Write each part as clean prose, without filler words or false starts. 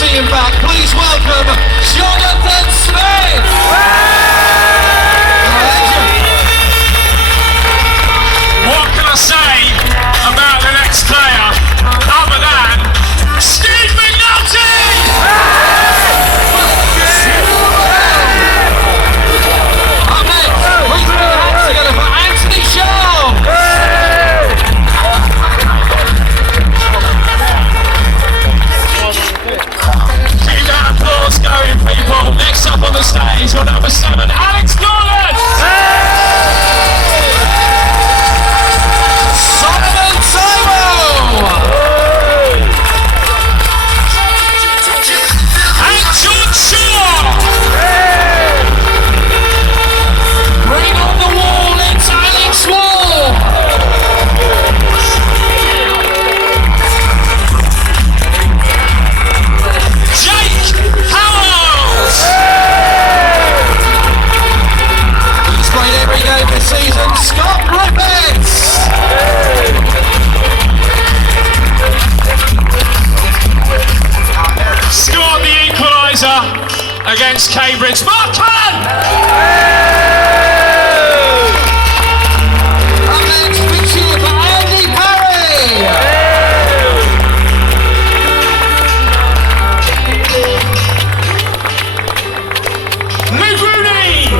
see him back. Please welcome Jonathan Smith. What can I say about the next player other than Steve McNulty? Up next, please put your hands together for Anthony Shaw. Keep that applause going, people. Next up on the stage, on number 7, Alex Norland. Simon Timo. And John Shaw. Bring on the wall, it's Alex Wall. Jake Howells. He's played every game this season. Scott Griffiths. Scored the equaliser against Cambridge. Mark Cullen. Up next, big cheer for Andy Parry. Luke Rooney.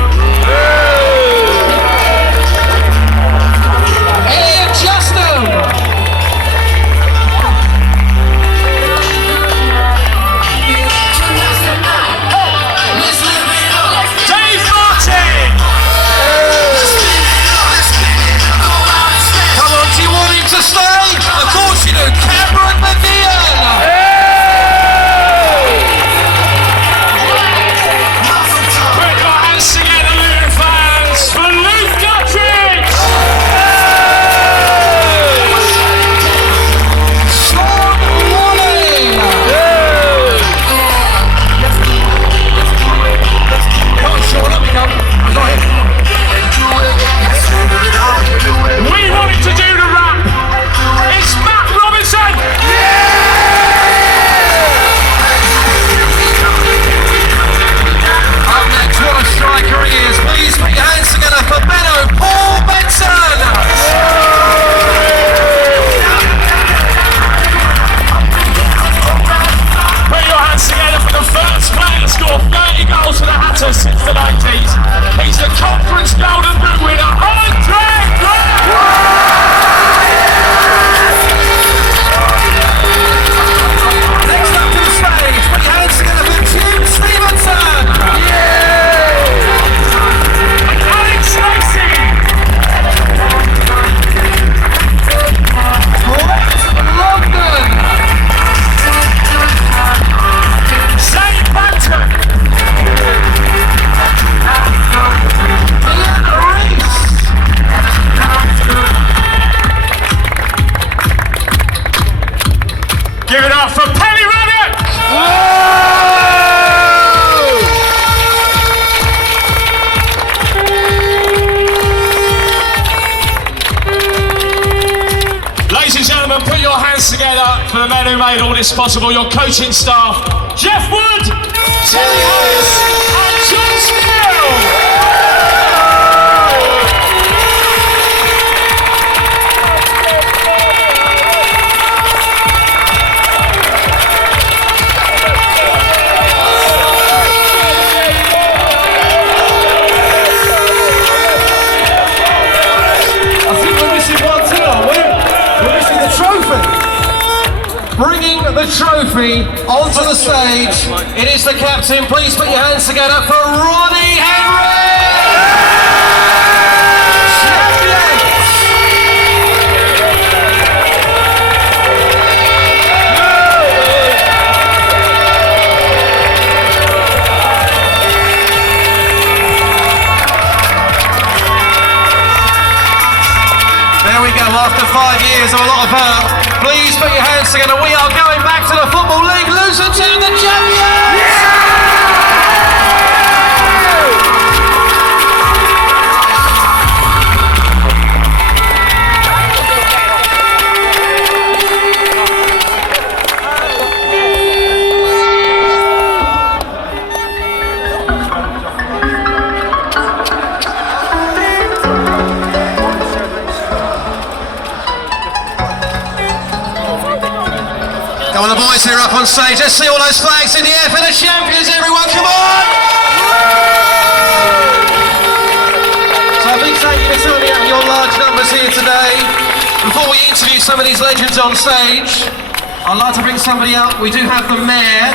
Ian Justin. Dave Martin. Come on, do you want him to stay? Of course you do. Cameron McGeehan. Put your hands together, Luton fans, for Luke Guthrie. Sean Walling. Come on, Sean, up you come. Go ahead. We wanted to do the rap. It's Matt Robinson. Up next, what a striker he is. Please put your hands together for Benno Paul Benson. Put your hands together for the first player to score 30 goals for the Hatters since the 90s. He's the Conference Golden Boot winner, Andre Grant. Next up to the stage, put your hands together for Jim Stevenson. Alex Stacey. Brett Longdon. Zane Banton. Ian Reese. Give it up for Penny Reddick. Ladies and gentlemen, put your hands together for the men who made all this possible. Your coaching staff, Jeff Wood, Terry Harris, and John Skrill. I think we're missing one too, aren't we? We're missing the trophy. Bringing the trophy onto the stage, it is the captain. Please put your hands together for Ronnie Henry. Champions. There we go, after 5 years of a lot of hurt, please put your hands together. We are going back to the Football League. Luton Town, the champions! Come on, the boys here up on stage. Let's see all those flags in the air for the champions, everyone. Come on! So a big thank you for turning out in your large numbers here today. Before we interview some of these legends on stage, I'd like to bring somebody up. We do have the mayor.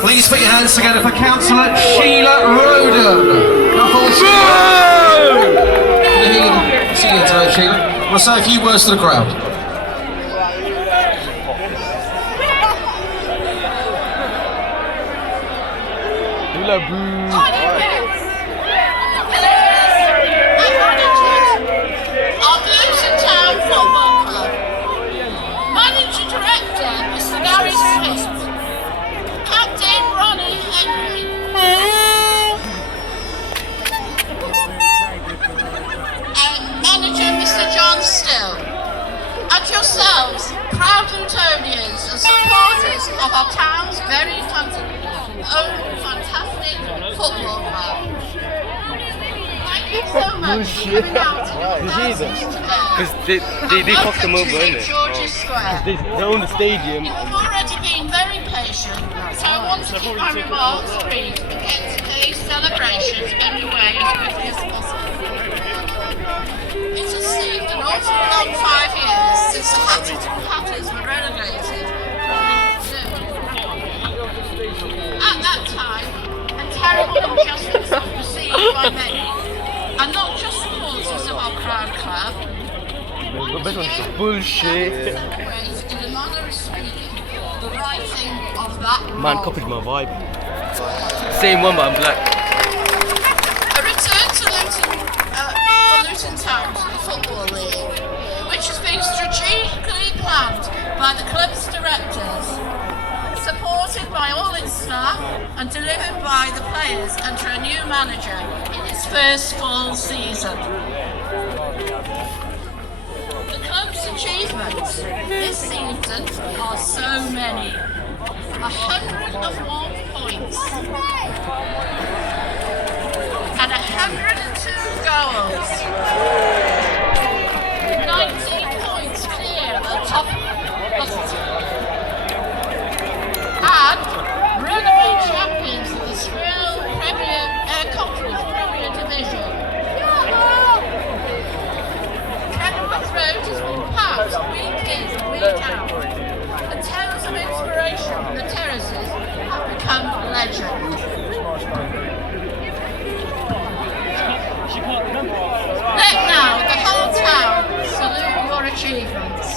Please put your hands together for Councillor Sheila Roden. Come forward, Sheila. See you today, Sheila. We'll say a few words to the crowd. Our Luton Town Football Club. Managing Director, Mr. Gary Smith. Captain Ronnie Henry. Manager Mr. John Still. And yourselves, proud Lutonians and supporters of our town's very fantastic football club. Thank you so much for coming out to Because they fucked them over, innit? George's Square. They own the stadium. You've already been very patient, so I want to keep my remarks brief and get today's celebrations underway as quickly as possible. It has seemed an awful long 5 years since the Hatters were relegated from League 2. At that time, a terrible injustice was perceived by many, and not just supporters of our proud club. Bullshit. Celebrate in a manner of speaking the writing of that Man law. copied my vibe. Same one, but I'm black. A return to Luton Town to the Football League, which has been strategically planned by the club's directors, supported by all its staff and delivered by the players under a new manager in its first full season. The club's achievements this season are so many. 101 points and 102 goals. 19 points clear at the top of the and runaway champions of the Skrill Conference Premier Division. Kenilworth Road has been packed week in, week out, and tales of inspiration from the terraces have become legend. Let now the whole town salute your achievements.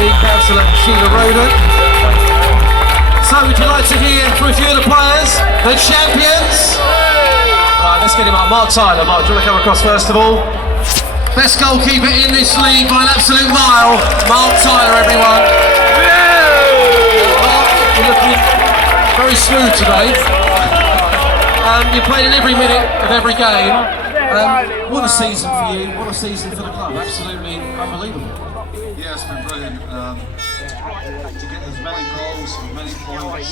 Councillor Sheila Roden. So would you like to hear from a few of the players, the champions? Right, let's get him up. Mark Tyler. Mark, do you want to come across first of all? Best goalkeeper in this league by an absolute mile. Mark Tyler, everyone. Mark, you're looking very smooth today. You're playing in every minute of every game. What a season for you. What a season for the club. Absolutely unbelievable. Yeah, it's been brilliant to get as many goals and many points,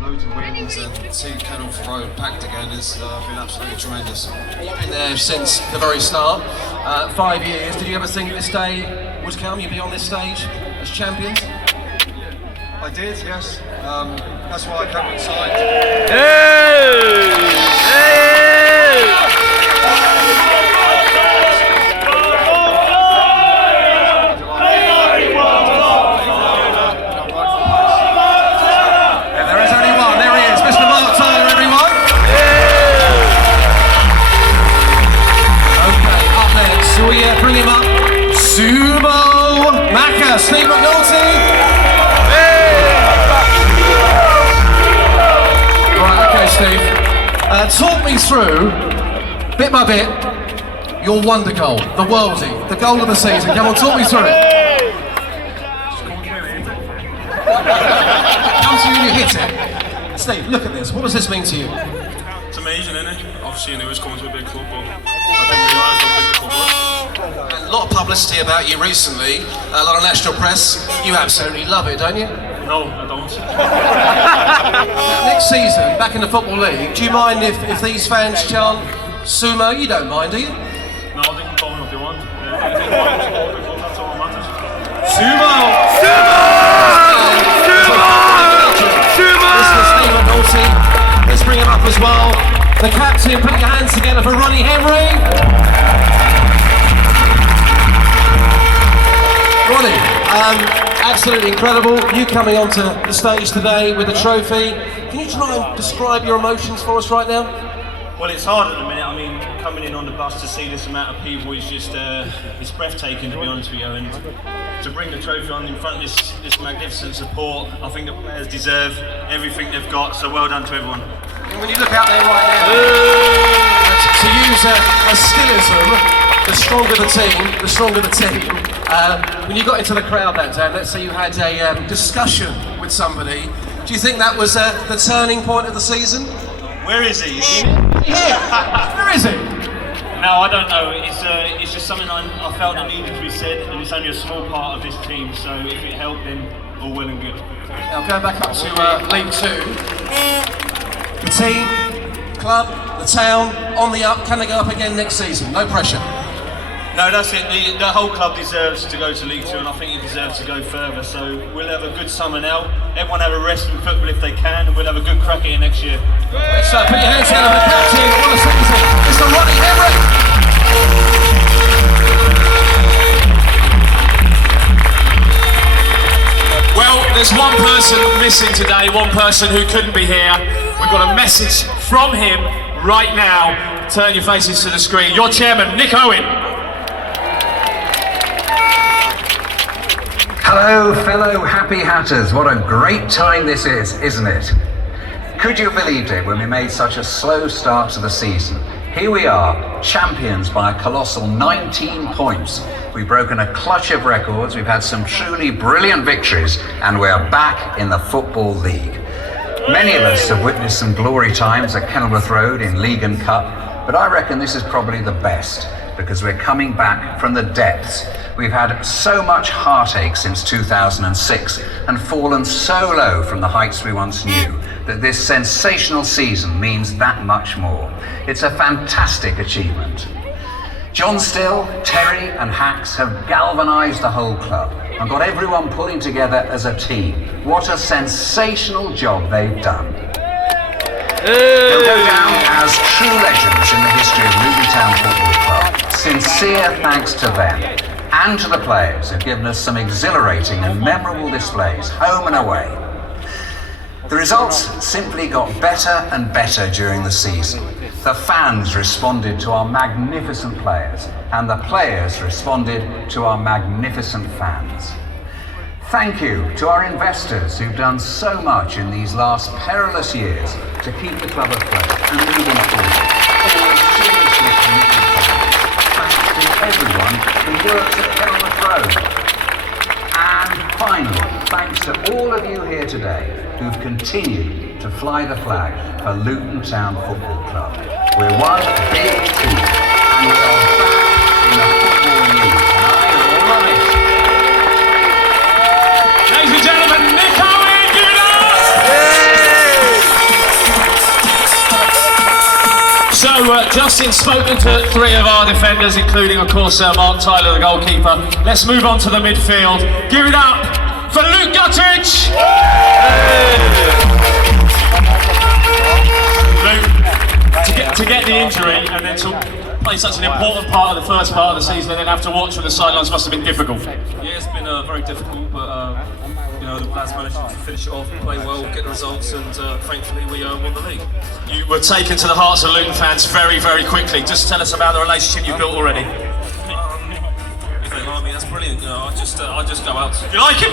loads of wins, and see Kenilworth Road packed again has been absolutely tremendous. You've been there since the very start, 5 years. Did you ever think this day would come? You'd be on this stage as champions? I did, yes. That's why I came inside. Steve McNulty. Right, okay, Steve. Talk me through, bit by bit, your wonder goal, the worldie, the goal of the season. Come on, talk me through it. Come to you and you hit it. Steve, look at this. What does this mean to you? It's amazing, isn't it? Obviously, I knew it was coming to a big club, but I didn't realise how big the club was. A lot of publicity about you recently, a lot of national press. You absolutely love it, don't you? No, I don't. Next season, back in the Football League, do you mind if these fans chant Sumo? You don't mind, do you? No, they can call me what they want. They want to support the club, that's all that matters. Sumo! Sumo! This is Steve McNulty. Let's bring him up as well. The captain, put your hands together for Ronnie Henry. Ronnie, absolutely incredible. You coming onto the stage today with a trophy. Can you try and describe your emotions for us right now? Well, it's hard at the minute. I mean, coming in on the bus to see this amount of people is just, it's breathtaking, to be honest with you. And to bring the trophy on in front of this magnificent support, I think the players deserve everything they've got. So well done to everyone. And when you look out there right now, to use a skillism, the stronger the team. When you got into the crowd that day, let's say you had a discussion with somebody, do you think that was the turning point of the season? Where is he? Yeah. Where is he? No, I don't know. It's just something I felt that needed to be said, and it's only a small part of this team. So if it helped, then all well and good. Now going back up to League Two. The team, club, the town, on the up. Can they go up again next season? No pressure. No, that's it. The whole club deserves to go to League Two, and I think it deserves to go further. So we'll have a good summer now. Everyone have a rest from football if they can, and we'll have a good crack at it next year. So put your hands together for the captain. What a season! Mr. Ronnie Henry. Well, there's one person missing today, one person who couldn't be here. We've got a message from him right now. Turn your faces to the screen. Your chairman, Nick Owen. Hello, fellow Happy Hatters. What a great time this is, isn't it? Could you have believed it when we made such a slow start to the season? Here we are, champions by a colossal 19 points. We've broken a clutch of records, we've had some truly brilliant victories, and we're back in the Football League. Many of us have witnessed some glory times at Kenilworth Road in League and Cup, but I reckon this is probably the best, because we're coming back from the depths. We've had so much heartache since 2006 and fallen so low from the heights we once knew that this sensational season means that much more. It's a fantastic achievement. John Still, Terry and Hax have galvanised the whole club and got everyone pulling together as a team. What a sensational job they've done. They'll go down as true legends in the history of Luton Town Football Club. Sincere thanks to them and to the players who've given us some exhilarating and memorable displays, home and away. The results simply got better and better during the season. The fans responded to our magnificent players, and the players responded to our magnificent fans. Thank you to our investors who've done so much in these last perilous years to keep the club afloat and moving forward. Always seriously committed players. Thanks to everyone who works at Kenilworth Road. And finally, thanks to all of you here today who've continued to fly the flag for Luton Town Football Club. We're one big team, and we are back in the Football League, and I love it. Ladies and gentlemen, Nick Owen, give it up! So, Justin's spoken to three of our defenders, including, of course, Mark Tyler, the goalkeeper. Let's move on to the midfield. Give it up for Luke Guttridge! Luke, to get the injury and then to play such an important part of the first part of the season and then have to watch from the sidelines must have been difficult. Yeah, it's been very difficult, but you know, the lads managed to finish it off, play well, get the results, and thankfully we won the league. You were taken to the hearts of Luton fans very, very quickly. Just tell us about the relationship you built already. If they like me, that's brilliant. You know, I just go out. Do you like it?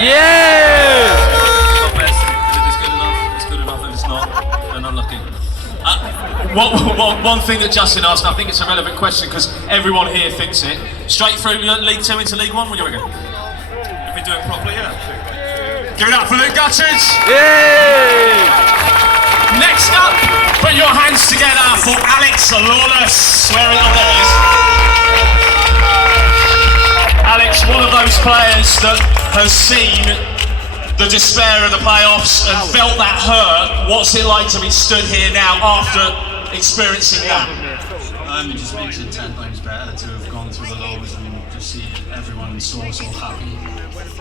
Yeah! If it's good enough, it's good enough. If it's not, then unlucky. One thing that Justin asked, and I think it's a relevant question because everyone here thinks it. Straight through League 2 into League 1, what do you reckon? If we do it properly, yeah. Give it up for Luke Gutters. Yay! Next up, put your hands together for Alex Lawless. Where it is. Alex, one of those players that has seen the despair of the playoffs and felt that hurt. What's it like to be stood here now after experiencing that? It just makes it 10 times better to have gone through the lows and just see everyone so happy.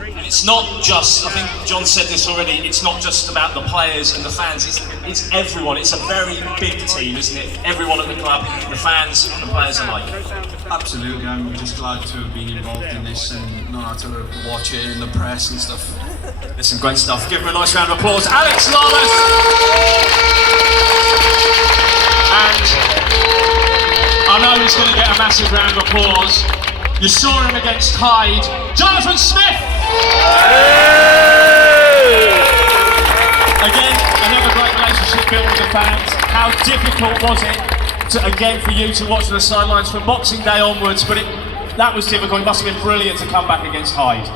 And it's not just, I think John said this already, it's not just about the players and the fans, it's everyone. It's a very big team, isn't it? Everyone at the club, the fans and players alike. Absolutely, I'm just glad to have been involved in this and not have to watch it in the press and stuff. There's some great stuff. Give him a nice round of applause. Alex Lawless! And I know he's going to get a massive round of applause. You saw him against Hyde. Jonathan Smith! Again, another great relationship built with the fans. How difficult was it again for you to watch the sidelines from Boxing Day onwards? But that was difficult. It must have been brilliant to come back against Hyde.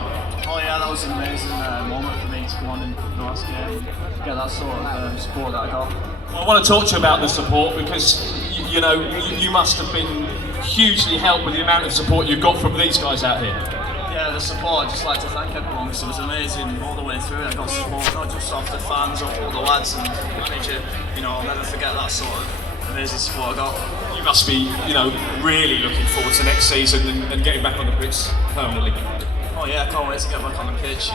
Oh yeah, that was an amazing moment for me to go on in the last game and get that sort of support that I got. Well, I want to talk to you about the support because you know you must have been hugely helped with the amount of support you got from these guys out here. Yeah, the support, I'd just like to thank everyone because it was amazing all the way through. I got support not just off the fans, off all the lads and the manager. You know, I'll never forget that sort of amazing support I got. You must be, you know, really looking forward to next season and getting back on the pitch permanently. Oh yeah, I can't wait to get back on the pitch.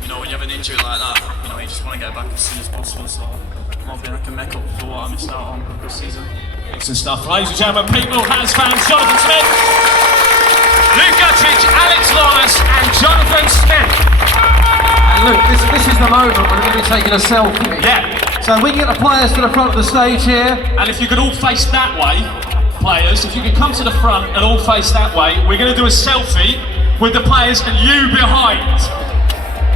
You know, when you have an injury like that, you know, you just want to get back as soon as possible. So I'm hoping I can make up for what I missed out on this season. Excellent stuff. Ladies and gentlemen, people, hands fans, Jonathan Smith, Luke Guttridge, Alex Lawless and Jonathan Smith. And look, this is the moment we're going to be taking a selfie. Yeah. So we can get the players to the front of the stage here. And if you could all face that way, players, if you could come to the front and all face that way, we're going to do a selfie with the players and you behind.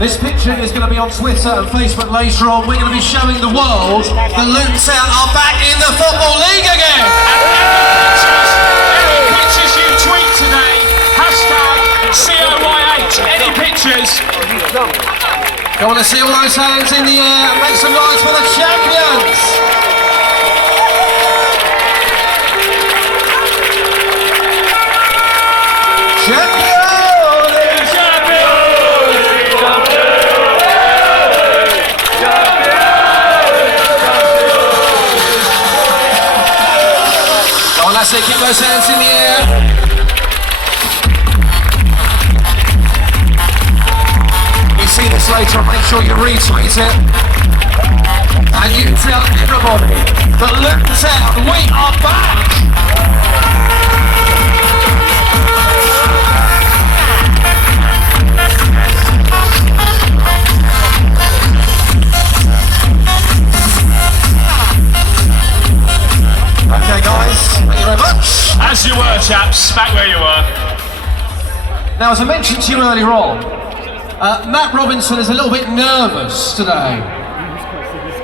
This picture is going to be on Twitter and Facebook later on. We're going to be showing the world that Luton Town are back in the Football League again. Any pictures you tweet today, #COY8, any pictures. I want to see all those hands in the air. Make some noise for the champions. Champions! That's it, keep those hands in the air. You see this later, make sure you retweet it. And you tell everybody that Luton Town, we are back! Okay guys, thank you very much. As you were, chaps, back where you were. Now, as I mentioned to you earlier on, Matt Robinson is a little bit nervous today.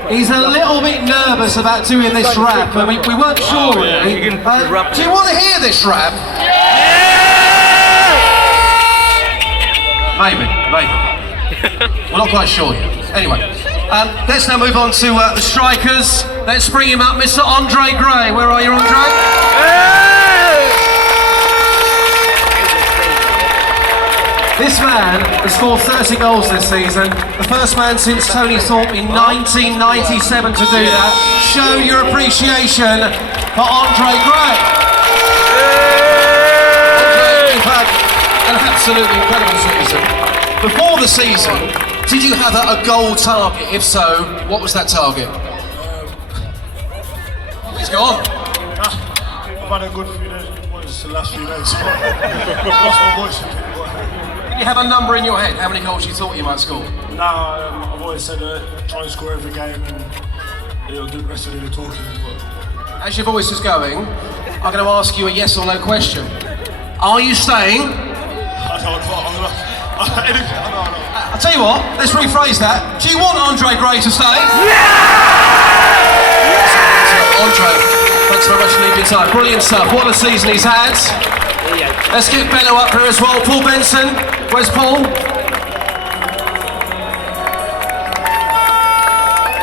He's a little bit nervous about doing this rap, and we weren't sure really. Do you want to hear this rap? Maybe. We're not quite sure yet. Anyway, let's now move on to the strikers. Let's bring him up, Mr. Andre Gray. Where are you, Andre? This man has scored 30 goals this season. The first man since Tony Thorpe in 1997 to do that. Show your appreciation for Andre Gray. Andre, you've had an absolutely incredible season. Before the season, did you have a goal target? If so, what was that target? Please go on. I've had a good few days, the last few days. Lost my voice a bit. Did you have a number in your head? How many goals you thought you might score? No, I've always said try and score every game and do the rest of the talking. As your voice is going, I'm going to ask you a yes or no question. Are you staying? I'll tell you what, let's rephrase that. Do you want Andre Gray to stay? Andre, thanks very much for leaving your time. Brilliant stuff. What a season he's had. Let's get Benno up here as well. Paul Benson. Where's Paul?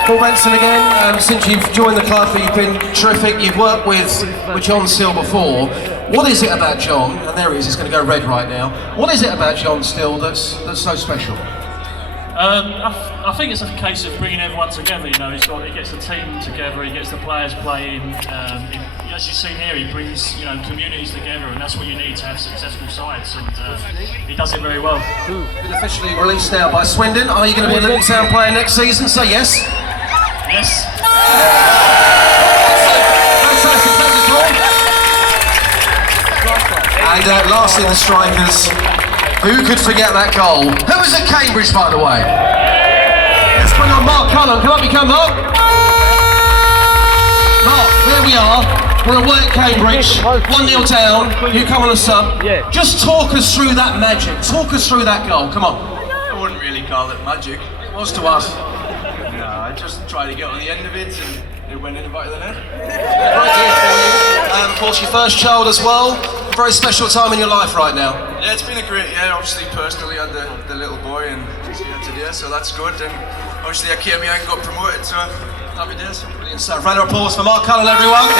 Paul Benson again. Since you've joined the club, you've been terrific. You've worked with John Still before. What is it about John? And there he is. He's going to go red right now. What is it about John Still that's so special? I think it's a case of bringing everyone together. You know, he gets the team together. He gets the players playing. As you've seen here, he brings communities together, and that's what you need to have successful sides. And he does it very well. Been officially released now by Swindon. Are you going to be a Luton Town player next season? Say yes. Yes. Fantastic, thank you, Paul. And lastly, the strikers. Who could forget that goal? Who was at Cambridge, by the way? Let's bring on Mark Cullen. Come up, you come, Mark. Mark, there we are. We're away at Cambridge. 1-0 down. You come on a sub. Just talk us through that magic. Talk us through that goal. Come on. I wouldn't really call it magic. It was to us. No, I just tried to get on the end of it and it went in the back of the net. Right here for you. And of course, your first child as well. A very special time in your life right now. Yeah, it's been a great year. Obviously, personally, I had the little boy and he's here today, so that's good. And obviously, I came here and got promoted, so happy days. Brilliant stuff. Round of applause for Mark Cullen, everyone.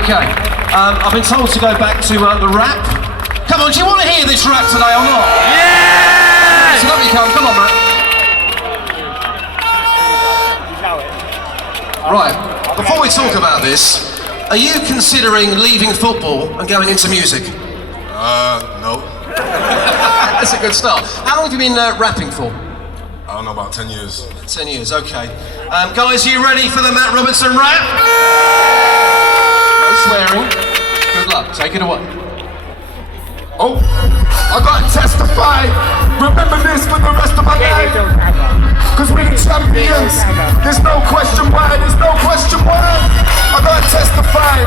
Okay, I've been told to go back to the rap. Come on, do you want to hear this rap today or not? Yeah! So let me come on, Matt. Right, before we talk about this, are you considering leaving football and going into music? No. That's a good start. How long have you been rapping for? I don't know, about 10 years. 10 years, okay. Guys, are you ready for the Matt Robertson rap? No swearing. Good luck, take it away. Oh, I gotta testify. Remember this for the rest of my life. Cause we're the champions. There's no question why, there's no question why. I gotta testify.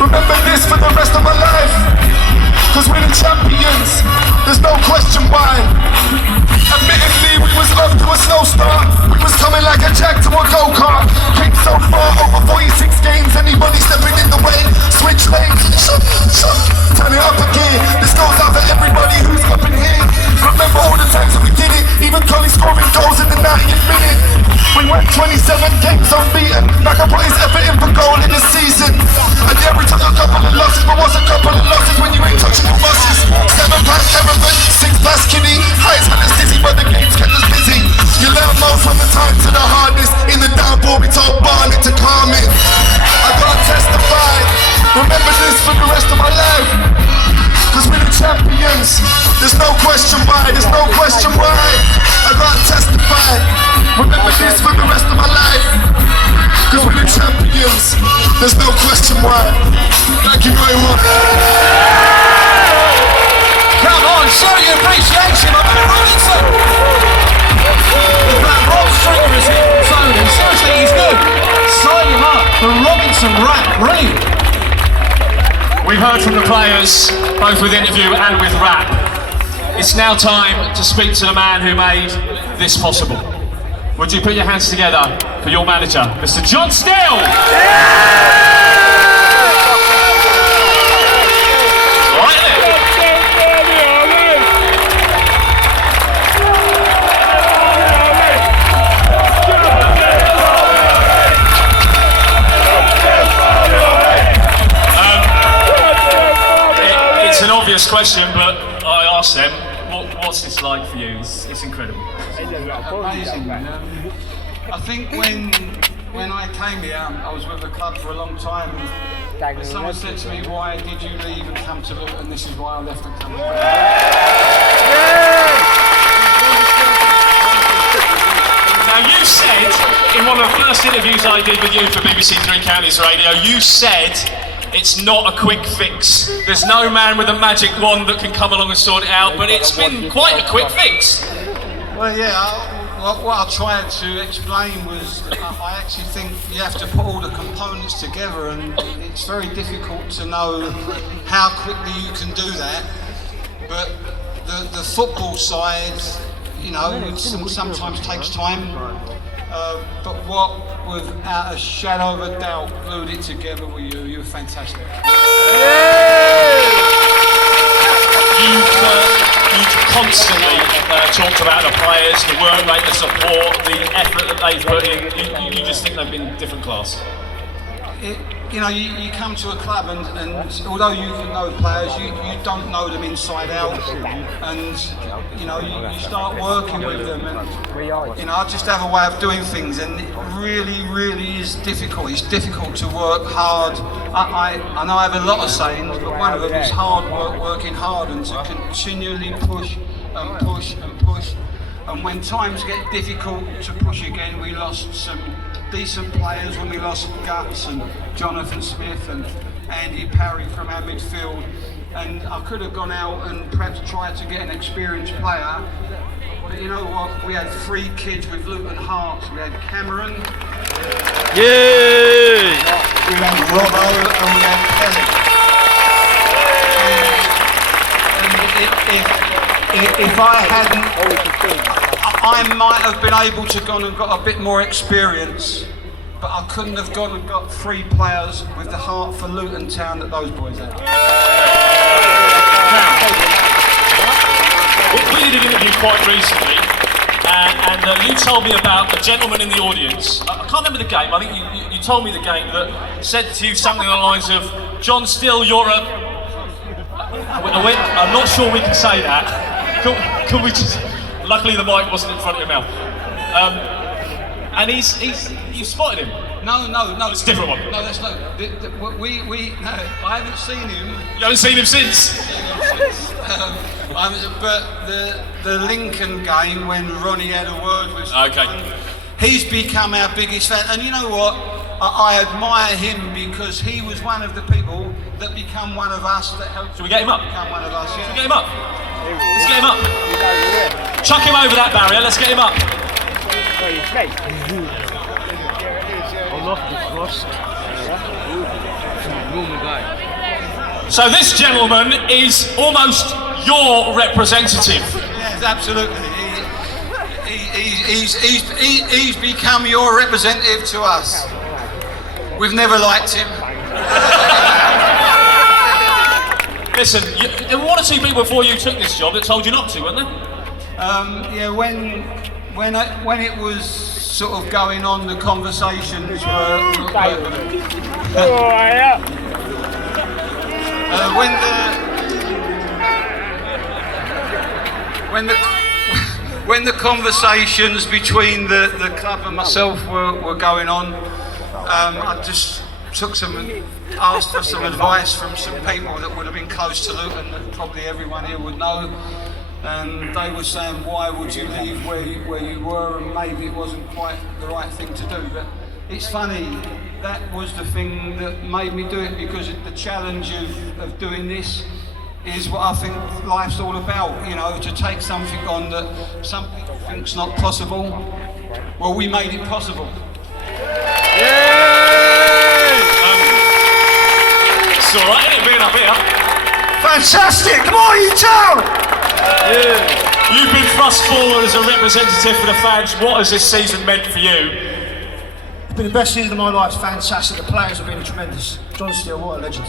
Remember this for the rest of my life. Cause we're the champions. There's no question why. Admittedly, we was off to a slow start. We was coming like a jack to a go-kart. Came so far, over 46 games. Anybody stepping in the way, switch lanes. Turn it up again. This goes out to everybody who's up in here. Remember all the times that we did it. Even Tony scoring goals in the 90th minute. We went 27 games unbeaten. Like I put his effort in for goal in the season. And yeah, we took a couple of losses, but what's a couple of losses when you ain't touching the buses? 7 past Everton, 6 past Kinney. Highs had us dizzy, but the games kept us busy. You learn most from the time to the hardest. In the downpour, we told Barnett to calm it. I gotta testify. Remember this for the rest of my life. Cause we're the champions. There's no question why, there's no question why. I gotta testify. Remember this for the rest of my life. Cause we're the champions. There's no question why. Thank you very much. Come on, show your appreciation, my man Robinson. The Black Rob Stringer is in zone, and seriously, he's good. Sign him up. The Robinson rap, brilliant. We've heard from the players, both with interview and with rap. It's now time to speak to the man who made this possible. Would you put your hands together for your manager, Mr. John Still? Right there. It's an obvious question, but I asked them, what's this like for you? It's incredible. Amazing. I think when I came here, I was with the club for a long time. And someone said to me, "Why did you leave and come to Luton?" And this is why I left and come here. Now you said, in one of the first interviews I did with you for BBC Three Counties Radio, you said it's not a quick fix. There's no man with a magic wand that can come along and sort it out, but it's been quite a quick fix. Well, yeah, what I tried to explain was I actually think you have to put all the components together, and it's very difficult to know how quickly you can do that. But the football side, you know, sometimes takes time. But what, without a shadow of a doubt, glued it together with you, you're fantastic. You've constantly talked about the players, the work rate, the support, the effort that they've put in. You just think they've been different class? You know, you come to a club and although you can know players, you don't know them inside out, and you know, you start working with them, and you know, I just have a way of doing things, and it really is difficult. It's difficult to work hard. I know I have a lot of sayings, but one of them is hard work, working hard, and to continually push and push and push. And when times get difficult to push again, we lost some decent players when we lost Guts and Jonathan Smith and Andy Parry from our midfield, and I could have gone out and perhaps tried to get an experienced player, but you know what, we had 3 kids with Luton hearts. We had Cameron, we had Robbo, and we had Kelly. And if I hadn't, I might have been able to go and got a bit more experience, but I couldn't have gone and got 3 players with the heart for Luton Town that those boys had. We did an interview quite recently, and you told me about a gentleman in the audience. I can't remember the game. I think you told me the game that said to you something along the lines of, "John Still, you're a..." I'm not sure we can say that. Can we just? Luckily, the mic wasn't in front of your mouth. And you spotted him. No. It's a different one. No, that's no. No, I haven't seen him. You haven't seen him since? But the Lincoln game, when Ronnie had a word with someone, okay, he's become our biggest fan. And you know what? I admire him because he was one of the people that become one of us, that helped. Should we get him up? Become one of us. Yeah. Should we get him up? Let's get him up. Chuck him over that barrier. Let's get him up. So this gentleman is almost your representative. Yes, absolutely. He's become your representative to us. We've never liked him. Listen, there were 1 or 2 people before you took this job that told you not to, weren't there? Yeah, when it was sort of going on, the conversations when the conversations between the club and myself were going on, I just asked for some advice from some people that would have been close to Luton, that probably everyone here would know. And they were saying, why would you leave where you were, and maybe it wasn't quite the right thing to do. But it's funny, that was the thing that made me do it, because the challenge of doing this is what I think life's all about, you know, to take something on that some people think's not possible. Well, we made it possible. It's all right, isn't it, being up here? Fantastic! Come on, you town! You've been thrust forward as a representative for the fans. What has this season meant for you? It's been the best season of my life. It's fantastic. The players have been tremendous. John Steele, what a legend.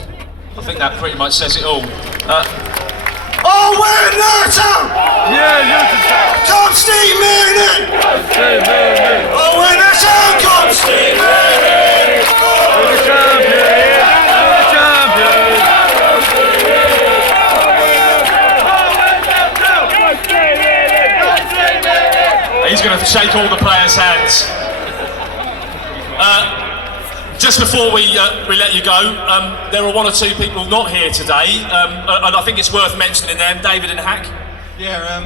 I think that pretty much says it all. Oh, we're in Luton Town! Yeah, Luton Town! Come Steve Mooney! Oh, we're in the town! Come Steve Mooney! We're the champions! We're the champions! He's going to shake all the players' hands. Just before we let you go, there are 1 or 2 people not here today, and I think it's worth mentioning them, David and Hack. Yeah,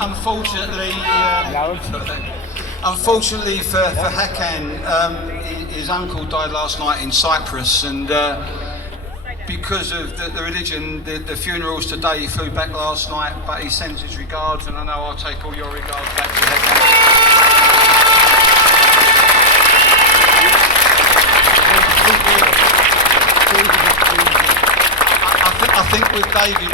unfortunately for Hakan, his uncle died last night in Cyprus, and because of the religion, the funerals today, he flew back last night, but he sends his regards, and I know I'll take all your regards back to him. I think with David,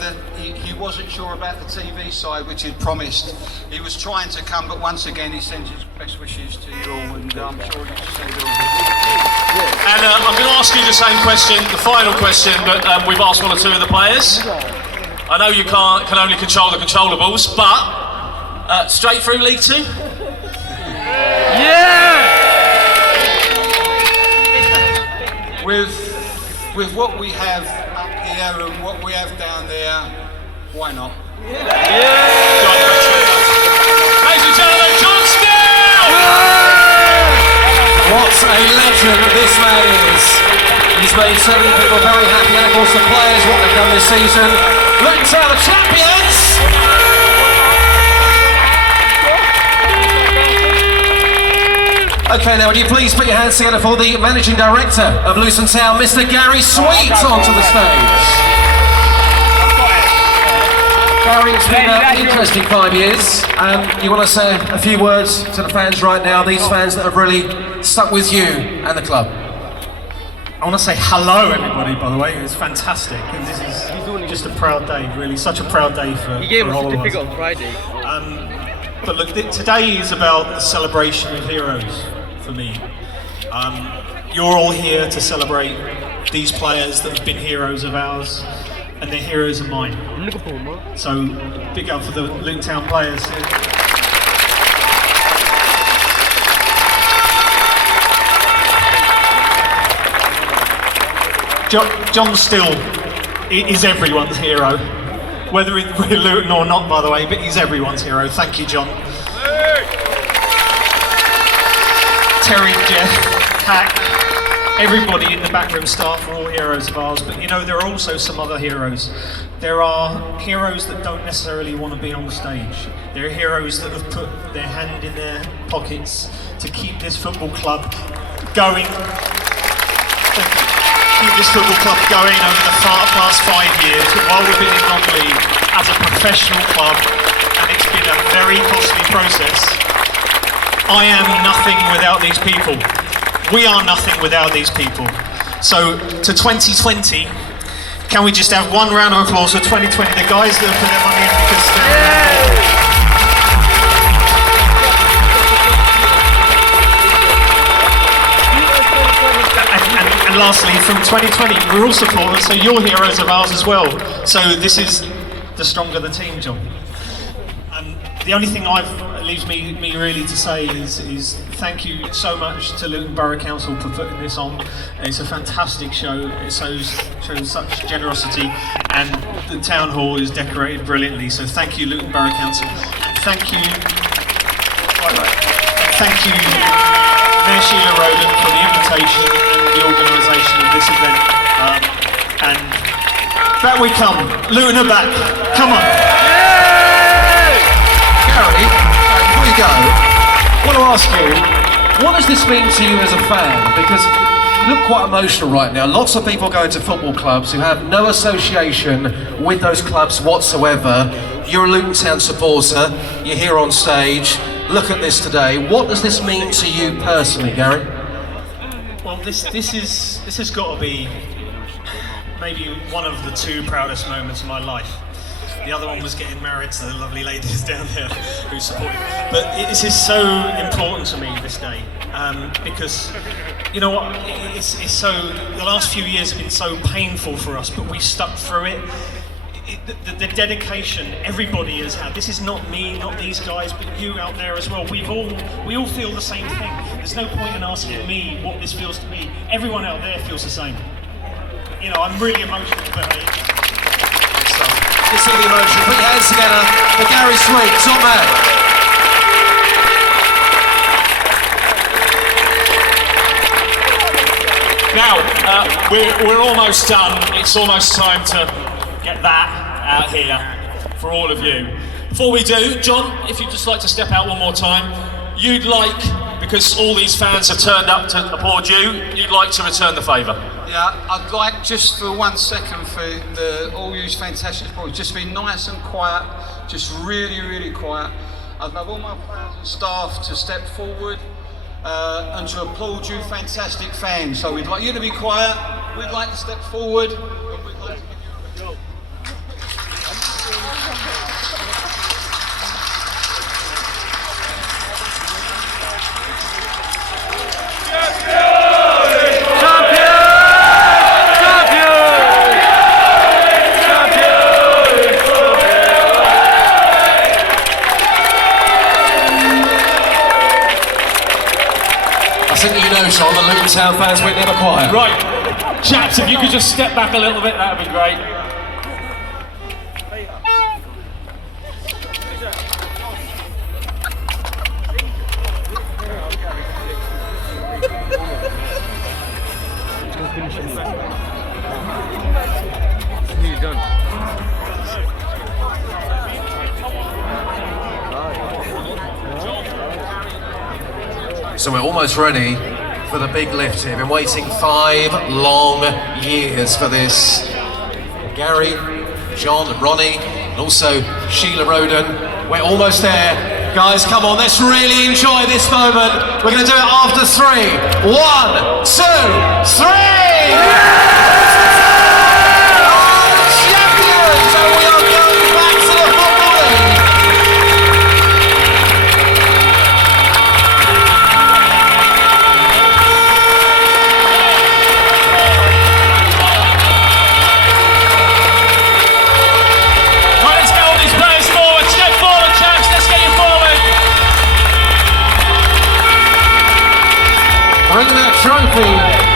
that he wasn't sure about the TV side, which he'd promised. He was trying to come, but once again, he sends his best wishes to you all, and I'm sure you just send it all. And I'm going to ask you the same question, the final question that we've asked one or two of the players. I know you can only control the controllables, but straight through League Two? Yeah! With what we have up here and what we have down there, why not? Ladies and gentlemen, John Skrill! What a legend this man is. He's made so many people very happy, and of course the players, what they've done this season. Luton Town, the champions! Okay, now would you please put your hands together for the Managing Director of Luton Town, Mr. Gary Sweet, onto the stage. Gary, it's been an interesting 5 years. You want to say a few words to the fans right now, these fans that have really stuck with you and the club? I want to say hello, everybody, by the way. It's fantastic. And this is just a proud day, really. Such a proud day for all of us. He gave us a certificate on Friday. But look, today is about the celebration of heroes for me. You're all here to celebrate these players that have been heroes of ours, and they're heroes of mine. So, big up for the Luton Town players. John Still is everyone's hero, whether we're Luton or not, by the way, but he's everyone's hero. Thank you, John. Terry, Jeff, Hack, everybody in the backroom staff are all heroes of ours, but you know, there are also some other heroes. There are heroes that don't necessarily want to be on stage. There are heroes that have put their hand in their pockets to keep this football club going. Keep this football club going over the past 5 years while we've been in non-league as a professional club, and it's been a very costly process. I am nothing without these people. We are nothing without these people. So to 2020, can we just have one round of applause for 2020, the guys that have put their money in, because and lastly, from 2020, we're all supporters, so you're heroes of ours as well. So this is the stronger the team, John. The only thing leaves me really to say is thank you so much to Luton Borough Council for putting this on. It's a fantastic show. It shows such generosity, and the town hall is decorated brilliantly. So thank you, Luton Borough Council. Thank you, Mayor Sheila Rowland, for the invitation and the organisation of this event. And back we come. Luton are back. Come on. Gary, before you go, I want to ask you, what does this mean to you as a fan? Because you look quite emotional right now. Lots of people go to football clubs who have no association with those clubs whatsoever. You're a Luton Town supporter, you're here on stage. Look at this today. What does this mean to you personally, Gary? Well, this has got to be maybe one of the 2 proudest moments of my life. The other one was getting married to the lovely ladies down there who supported me. But this is so important to me this day, because you know what? It's so. The last few years have been so painful for us, but we stuck through it. The dedication everybody has had. This is not me, not these guys, but you out there as well. We all feel the same thing. There's no point in asking me what this feels to me. Everyone out there feels the same. You know, I'm really emotional about it. You see the emotion. Put your hands together for Gary Sweet, top man. Now, we're almost done. It's almost time to get that out here for all of you. Before we do, John, if you'd just like to step out one more time, because all these fans have turned up to applaud you, you'd like to return the favour. Yeah, I'd like just for 1 second for all you fantastic supporters, just be nice and quiet, just really, really quiet. I'd love all my players and staff to step forward and to applaud you fantastic fans. So we'd like you to be quiet, we'd like to step forward, and we'd like to give you a go. I think you know, Sean, the Luton Town fans went never quiet. Right, chaps, if you could just step back a little bit, that would be great. So we're almost ready for the big lift here. Been waiting 5 long years for this. Gary, John, Ronnie, and also Sheila Roden. We're almost there. Guys, come on, let's really enjoy this moment. We're going to do it after 3. 1, 2, 3! Champions! And we are going back to the Football League. Bringing that trophy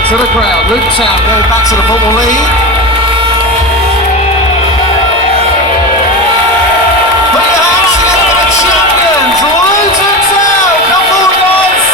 to the crowd. Luton Town going back to the Football League. Put your hands together for the champions, Luton Town. Come on, guys.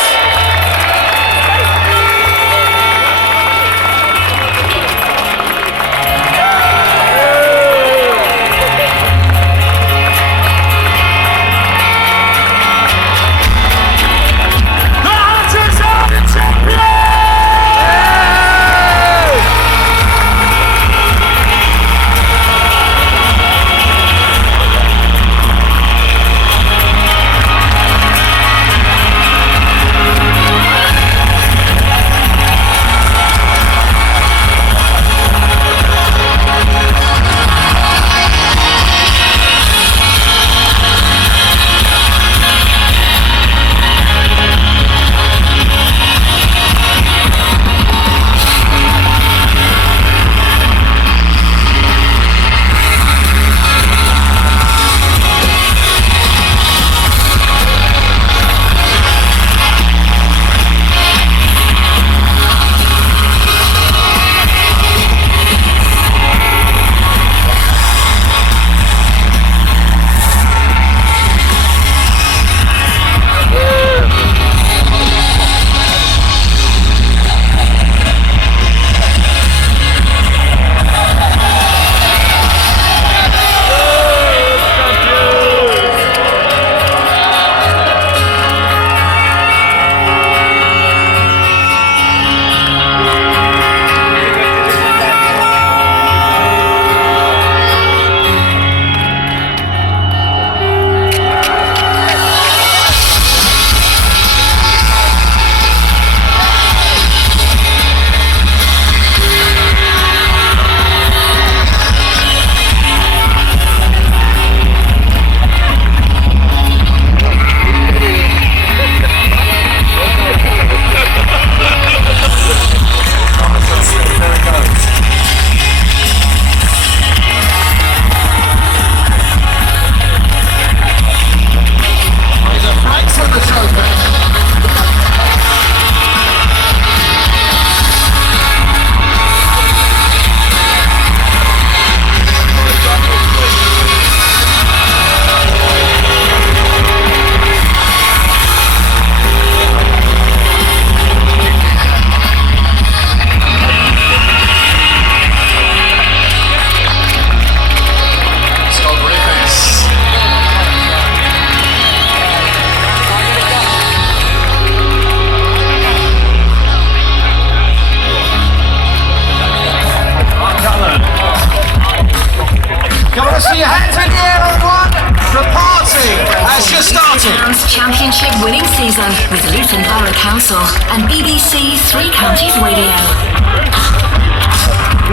your hands in the air, everyone. The party has just started. Town's championship winning season with Luton Borough Council and BBC Three Counties Radio.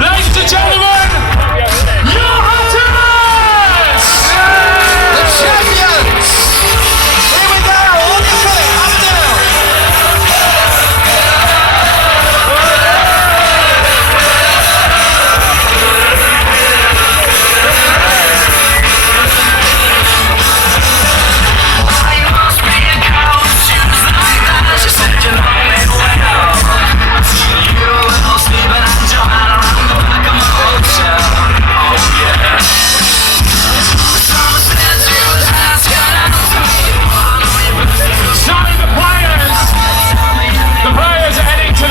Ladies and gentlemen, your Hatters! The champions! Here we go, on your feet, up and down.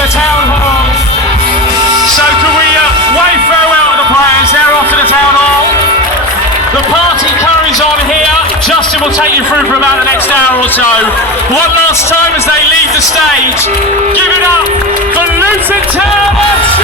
Town hall. So can we wave farewell to the players? They're off to the town hall. The party carries on here. Justin will take you through for about the next hour or so. One last time as they leave the stage. Give it up for Luton Town FC!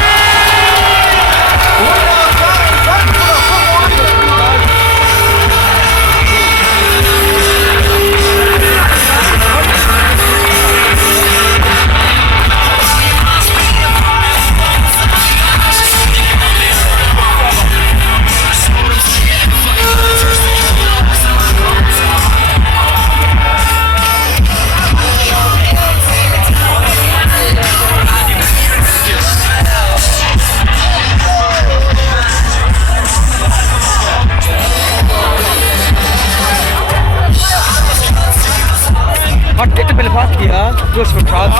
Kita boleh pass dia, terus for crowd.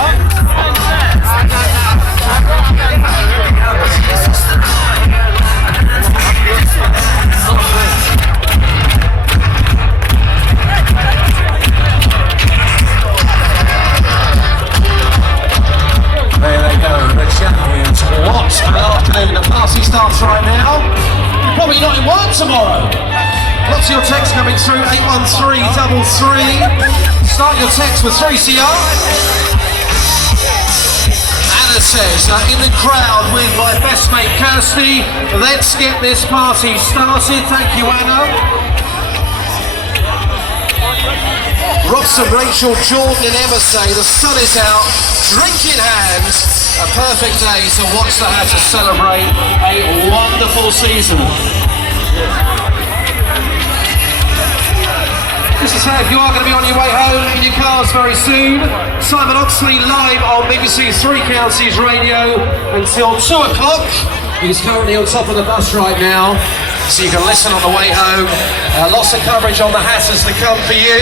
There they go, the champions. What an afternoon. The party starts right now. You're probably not in work tomorrow. Lots of your texts coming through, 81333. Start your text with 3CR. Anna says, in the crowd with my best mate Kirsty. Let's get this party started. Thank you, Anna. Robson, Rachel, Jordan and Emma say the sun is out, drink in hand. A perfect day to watch the Hatters celebrate a wonderful season. This is how if you are going to be on your way home in your cars very soon. Simon Oxley live on BBC Three Counties Radio until 2 o'clock. He's currently on top of the bus right now, so you can listen on the way home. Lots of coverage on the Hatters to come for you.